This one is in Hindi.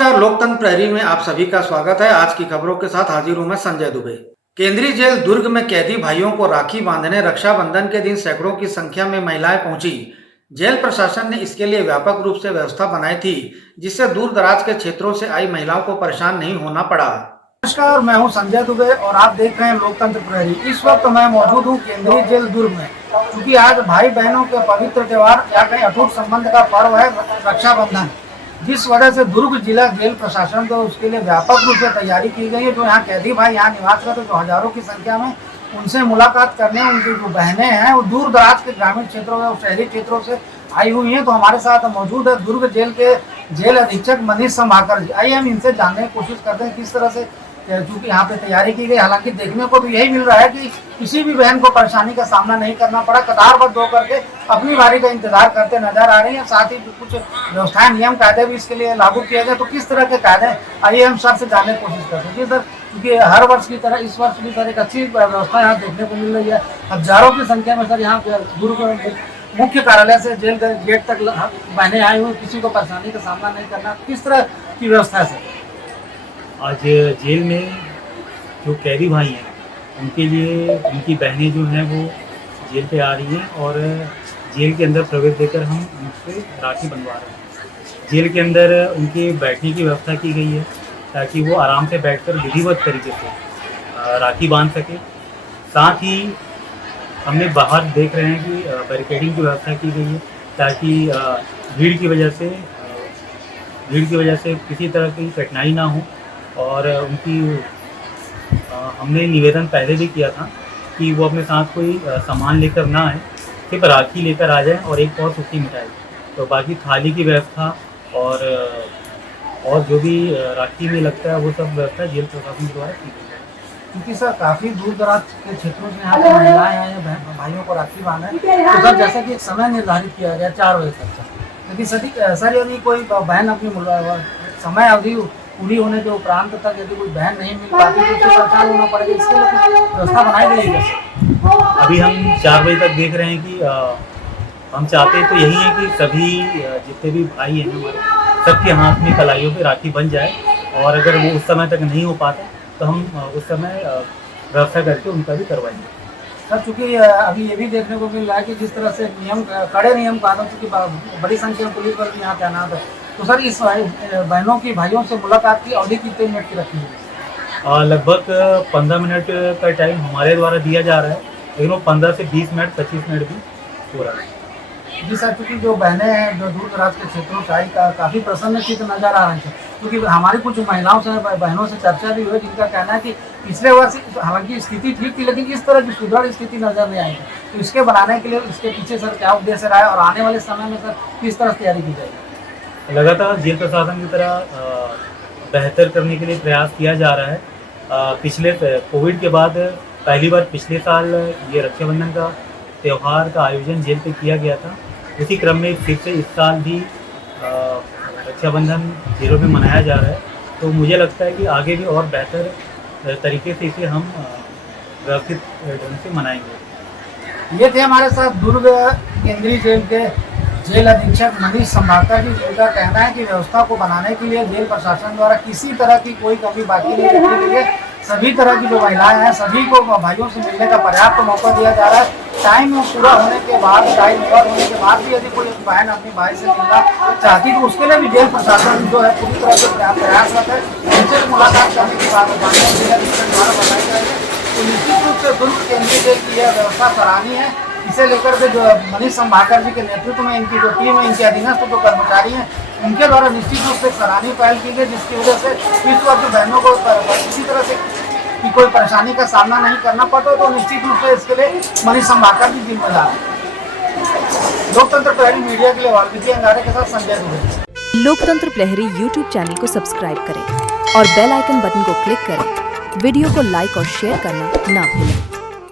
नमस्कार, लोकतंत्र प्रहरी में आप सभी का स्वागत है। आज की खबरों के साथ हाजिर हूं मैं संजय दुबे। केंद्रीय जेल दुर्ग में कैदी भाइयों को राखी बांधने रक्षाबंधन के दिन सैकड़ों की संख्या में महिलाएं पहुंची। जेल प्रशासन ने इसके लिए व्यापक रूप से व्यवस्था बनाई थी, जिससे दूर दराज के क्षेत्रों से आई महिलाओं को परेशान नहीं होना पड़ा। नमस्कार, मैं हूं संजय दुबे और आप देख रहे हैं लोकतंत्र प्रहरी। इस वक्त मैं मौजूद हूं केंद्रीय जेल दुर्ग में, क्योंकि आज भाई बहनों के पवित्र त्योहार या कहीं अटूट संबंध का पर्व है रक्षाबंधन। जिस वजह से दुर्ग जिला जेल प्रशासन को उसके लिए व्यापक रूप से तैयारी की गई है। जो यहाँ कैदी भाई यहाँ निवास करते जो हजारों की संख्या में उनसे मुलाकात करने, उनकी जो बहनें हैं वो दूर दराज के ग्रामीण क्षेत्रों में और शहरी क्षेत्रों से आई हुई हैं। तो हमारे साथ मौजूद है दुर्ग जेल के जेल अधीक्षक मनीष संभाकर जी। आइए हम इनसे जानने की कोशिश करते हैं किस तरह से चूँकि यहाँ पे तैयारी की गई। हालांकि देखने को तो यही मिल रहा है कि किसी भी बहन को परेशानी का सामना नहीं करना पड़ा। कतारबद्ध होकर के अपनी बारी का इंतजार करते नजर आ रही है। साथ ही कुछ व्यवस्थाएं, नियम कायदे भी इसके लिए लागू किए गए। तो किस तरह के कायदे, आइए हम सर से जानने की कोशिश करते हैं। जी सर, क्योंकि हर वर्ष की तरह इस वर्ष भी सर एक अच्छी व्यवस्था यहाँ देखने को मिल रही है। हजारों की संख्या में सर यहाँ दुर्ग मुख्य कार्यालय से जेल गेट तक बहने आए हुए, किसी को परेशानी का सामना नहीं करना। किस तरह की व्यवस्था है सर? आज जेल में जो कैदी भाई हैं उनके लिए उनकी बहनें जो हैं वो जेल पे आ रही हैं और जेल के अंदर प्रवेश देकर हम उनसे राखी बंधवा रहे हैं। जेल के अंदर उनके बैठने की व्यवस्था की गई है ताकि वो आराम से बैठकर विधिवत तरीके से राखी बांध सके। साथ ही हमने बाहर देख रहे हैं कि बैरिकेडिंग की व्यवस्था की गई है ताकि भीड़ की वजह से किसी तरह की कठिनाई ना हो। और उनकी हमने निवेदन पहले भी किया था कि वो अपने साथ कोई सामान लेकर ना आए, सिर्फ राखी लेकर आ जाए और एक और सूखी मिठाई। तो बाकी थाली की व्यवस्था और जो भी राखी में लगता है वो सब व्यवस्था जेल प्रशासन द्वारा की गई है। क्योंकि सर काफ़ी दूर दराज के क्षेत्रों से यहाँ की महिलाएं हैं, भाइयों को राखी बांधे। तो सर जैसा कि एक समय निर्धारित किया गया 4 बजे तक, लेकिन सर यदि कोई बहन अपनी समय अवधि पूरी होने के उपरांत तक यदि कोई बहन नहीं मिल पाती तो उससे परेशान होना पड़ेगा। इसके लिए कुछ व्यवस्था बनाई गई है। अभी हम 4 बजे तक देख रहे हैं कि हम चाहते तो यही है कि सभी जितने भी भाई हैं हमारे, सबके हाथ में कलाइयों पे राखी बन जाए। और अगर वो उस समय तक नहीं हो पाता तो हम उस समय व्यवस्था करके उनका भी करवाएंगे। सर चूँकि अभी ये भी देखने को मिल रहा है कि जिस तरह से कड़े नियम कानून की बड़ी संख्या में पुलिस बल भी यहाँ तैनात है। तो सर इस बहनों की भाइयों से मुलाकात की अवधि कितने मिनट की रखी है? लगभग 15 मिनट का टाइम हमारे द्वारा दिया जा रहा है, लेकिन वो 15 से 20 मिनट 25 मिनट भी हो रहा है। जी सर, क्योंकि जो बहनें हैं जो दूर दराज के क्षेत्रों से आई काफ़ी प्रसन्नचित्त नजर आ रही हैं। क्योंकि हमारी कुछ महिलाओं से, बहनों से चर्चा भी हुई, जिनका कहना है कि पिछले वर्ष हालांकि स्थिति ठीक थी लेकिन इस तरह की सुदृढ़ स्थिति नजर नहीं आई थी। तो इसके बनाने के लिए इसके पीछे सर क्या उद्देश्य रहा है और आने वाले समय में सर किस तरह तैयारी की जाएगी? लगातार जेल प्रशासन की तरह बेहतर करने के लिए प्रयास किया जा रहा है। पिछले कोविड के बाद पहली बार पिछले साल ये रक्षाबंधन का त्यौहार का आयोजन जेल पे किया गया था। इसी क्रम में फिर से इस साल भी रक्षाबंधन जेलों में मनाया जा रहा है। तो मुझे लगता है कि आगे भी और बेहतर तरीके से इसे हम व्यवस्थित ढंग से मनाएंगे। ये थे हमारे साथ दुर्ग केंद्रीय जेल के जेल अधीक्षक मनीष संभाकर जी, जिनका कहना है कि व्यवस्था को बनाने के लिए जेल प्रशासन द्वारा किसी तरह की कोई कमी बाकी नहीं रखी गई है। सभी तरह की जो महिलाएं हैं सभी को भाइयों से मिलने का पर्याप्त मौका दिया जा रहा है। टाइम पूरा होने के बाद, टाइम ओवर होने के बाद भी यदि कोई बहन अपनी भाई से मिलना चाहती तो उसके लिए भी जेल प्रशासन जो है पूरी तरह से प्रयासरत है। उनसे मुलाकात करने के बाद जेल अधीक्षक द्वारा बताई जा रही है। तो निश्चित रूप से दुर्ग केंद्रीय जेल की यह व्यवस्था सराहनीय है। इसे लेकर के जो मनीष संभाकर जी के नेतृत्व में इनकी जो टीम है, इनके अधीनस्थ जो कर्मचारी हैं, उनके द्वारा निश्चित रूप से सराहनीय पहल की गई, जिसकी वजह से इस वक्त बहनों को किसी तरह से कि कोई परेशानी का सामना नहीं करना पड़ता। तो निश्चित रूप से इसके लिए मनीष संभाकर जी जिम्मेदार है। लोकतंत्र प्रहरी मीडिया के लिए वाल्मीकि अंगारे के साथ संजय दुबे। लोकतंत्र प्रहरी यूट्यूब चैनल को सब्सक्राइब करें और बेल आइकन बटन को क्लिक करें। वीडियो को लाइक और शेयर करना ना भूलें।